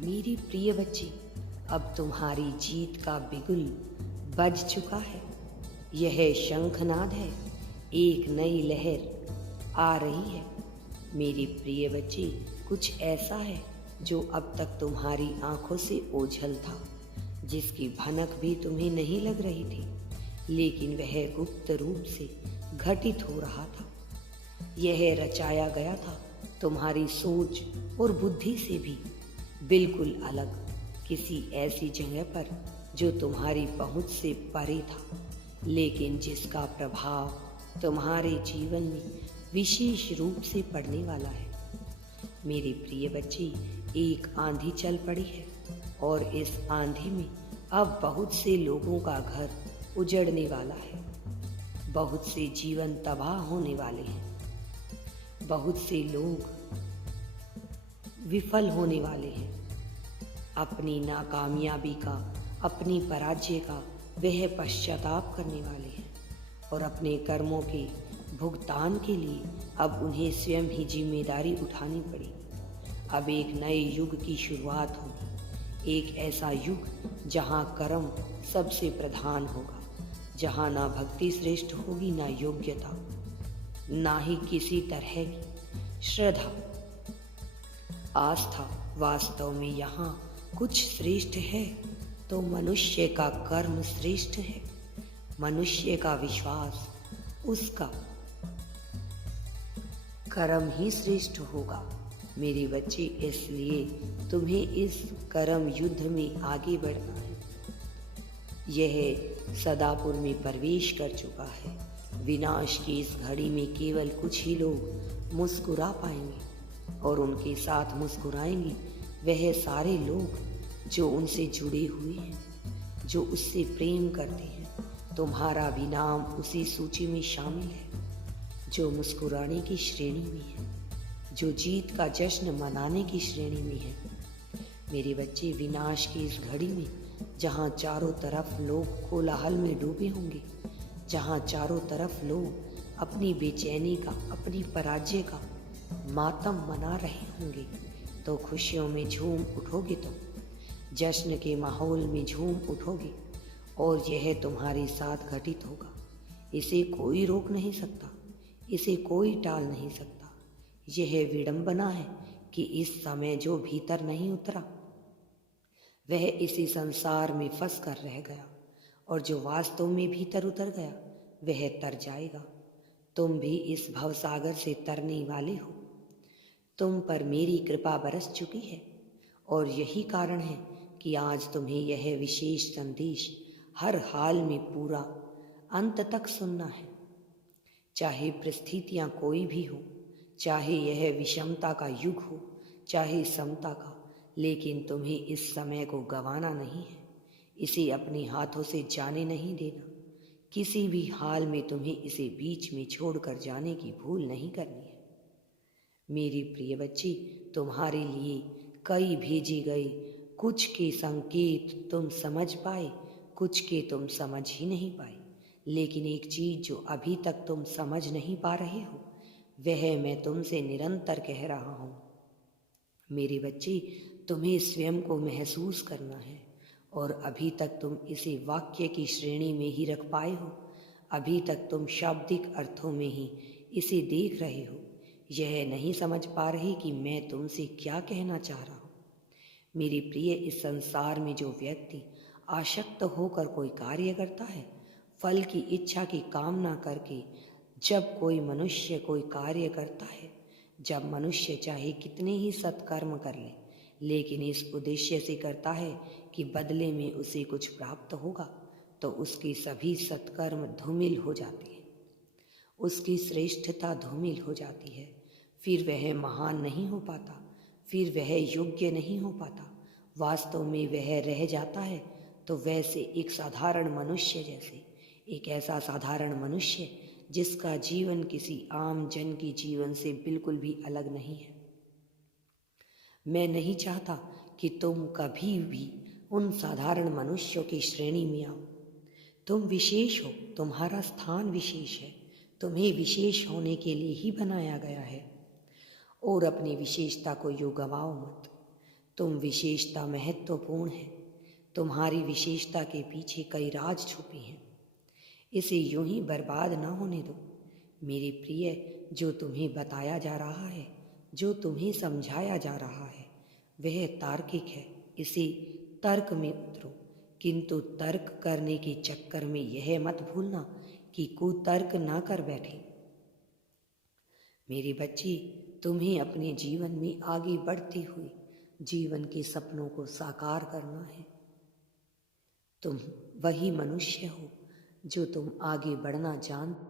मेरी प्रिय बच्ची, अब तुम्हारी जीत का बिगुल बज चुका है। यह शंखनाद है, एक नई लहर आ रही है। मेरी प्रिय बच्ची, कुछ ऐसा है जो अब तक तुम्हारी आंखों से ओझल था, जिसकी भनक भी तुम्हें नहीं लग रही थी, लेकिन वह गुप्त रूप से घटित हो रहा था। यह रचाया गया था तुम्हारी सोच और बुद्धि से भी बिल्कुल अलग, किसी ऐसी जगह पर जो तुम्हारी पहुंच से परे था, लेकिन जिसका प्रभाव तुम्हारे जीवन में विशेष रूप से पड़ने वाला है। मेरी प्रिय बच्ची, एक आंधी चल पड़ी है और इस आंधी में अब बहुत से लोगों का घर उजड़ने वाला है। बहुत से जीवन तबाह होने वाले हैं। बहुत से लोग विफल होने वाले हैं। अपनी नाकामयाबी का, अपनी पराजय का वह पश्चाताप करने वाले हैं और अपने कर्मों के भुगतान के लिए अब उन्हें स्वयं ही जिम्मेदारी उठानी पड़ी। अब एक नए युग की शुरुआत होगी, एक ऐसा युग जहां कर्म सबसे प्रधान होगा, जहां ना भक्ति श्रेष्ठ होगी, ना योग्यता, ना ही किसी तरह की श्रद्धा, आस्था। वास्तव में यहाँ कुछ श्रेष्ठ है तो मनुष्य का कर्म श्रेष्ठ है, मनुष्य का विश्वास, उसका कर्म ही श्रेष्ठ होगा। मेरे बच्चे, इसलिए तुम्हें इस कर्म युद्ध में आगे बढ़ना है। यह सदापुर में प्रवेश कर चुका है। विनाश की इस घड़ी में केवल कुछ ही लोग मुस्कुरा पाएंगे और उनके साथ मुस्कुराएंगे वह सारे लोग जो उनसे जुड़े हुए हैं, जो उससे प्रेम करते हैं। तुम्हारा भी नाम उसी सूची में शामिल है, जो मुस्कुराने की श्रेणी में है, जो जीत का जश्न मनाने की श्रेणी में है। मेरे बच्चे, विनाश की इस घड़ी में जहाँ चारों तरफ लोग कोलाहल में डूबे होंगे, जहाँ चारों तरफ लोग अपनी बेचैनी का, अपनी पराजय का मातम मना रहे होंगे, तो खुशियों में झूम उठोगे, तुम जश्न के माहौल में झूम उठोगे और यह तुम्हारे साथ घटित होगा। इसे कोई रोक नहीं सकता, इसे कोई टाल नहीं सकता। यह विडंबना है कि इस समय जो भीतर नहीं उतरा वह इसी संसार में फंस कर रह गया, और जो वास्तव में भीतर उतर गया वह तर जाएगा। तुम भी इस भवसागर से तरने वाले हो। तुम पर मेरी कृपा बरस चुकी है और यही कारण है कि आज तुम्हें यह विशेष संदेश हर हाल में पूरा अंत तक सुनना है। चाहे परिस्थितियां कोई भी हो, चाहे यह विषमता का युग हो, चाहे समता का, लेकिन तुम्हें इस समय को गंवाना नहीं है। इसे अपने हाथों से जाने नहीं देना। किसी भी हाल में तुम्हें इसे बीच में छोड़कर जाने की भूल नहीं करनी है। मेरी प्रिय बच्ची, तुम्हारे लिए कई भेजी गई कुछ के संकेत तुम समझ पाए, कुछ के तुम समझ ही नहीं पाए। लेकिन एक चीज जो अभी तक तुम समझ नहीं पा रहे हो, वह मैं तुमसे निरंतर कह रहा हूँ। मेरे बच्चे, तुम्हें स्वयं को महसूस करना है और अभी तक तुम इसे वाक्य की श्रेणी में ही रख पाए हो। अभी तक तुम शाब्दिक अर्थों में ही इसे देख रहे हो, यह नहीं समझ पा रही कि मैं तुमसे क्या कहना चाह रहा हूँ। मेरी प्रिय, इस संसार में जो व्यक्ति आसक्त होकर कोई कार्य करता है, फल की इच्छा की कामना करके जब कोई मनुष्य कोई कार्य करता है, जब मनुष्य चाहे कितने ही सत्कर्म कर ले, लेकिन इस उद्देश्य से करता है कि बदले में उसे कुछ प्राप्त होगा, तो उसके सभी सत्कर्म धूमिल हो जाते हैं, उसकी श्रेष्ठता धूमिल हो जाती है। फिर वह महान नहीं हो पाता, फिर वह योग्य नहीं हो पाता। वास्तव में वह रह जाता है तो वैसे एक साधारण मनुष्य जैसे, एक ऐसा साधारण मनुष्य जिसका जीवन किसी आम जन के जीवन से बिल्कुल भी अलग नहीं है। मैं नहीं चाहता कि तुम कभी भी उन साधारण मनुष्यों की श्रेणी में आओ। तुम विशेष हो, तुम्हारा स्थान विशेष है, तुम्हें विशेष होने के लिए ही बनाया गया है, और अपनी विशेषता को यूं गवाओ मत। तुम विशेषता महत्वपूर्ण है। तुम्हारी विशेषता के पीछे कई राज छुपे हैं। इसे यूं ही बर्बाद ना होने दो। मेरे प्रिय, जो तुम्हें बताया जा रहा है, जो तुम्हें समझाया जा रहा है, वह तार्किक है। इसे तर्क में उतरो, किंतु तर्क करने के चक्कर में यह मत भूलना कि कुतर्क ना कर बैठे। मेरे बच्चे, तुम्हें अपने जीवन में आगे बढ़ते हुए जीवन के सपनों को साकार करना है। तुम वही मनुष्य हो जो तुम आगे बढ़ना जानते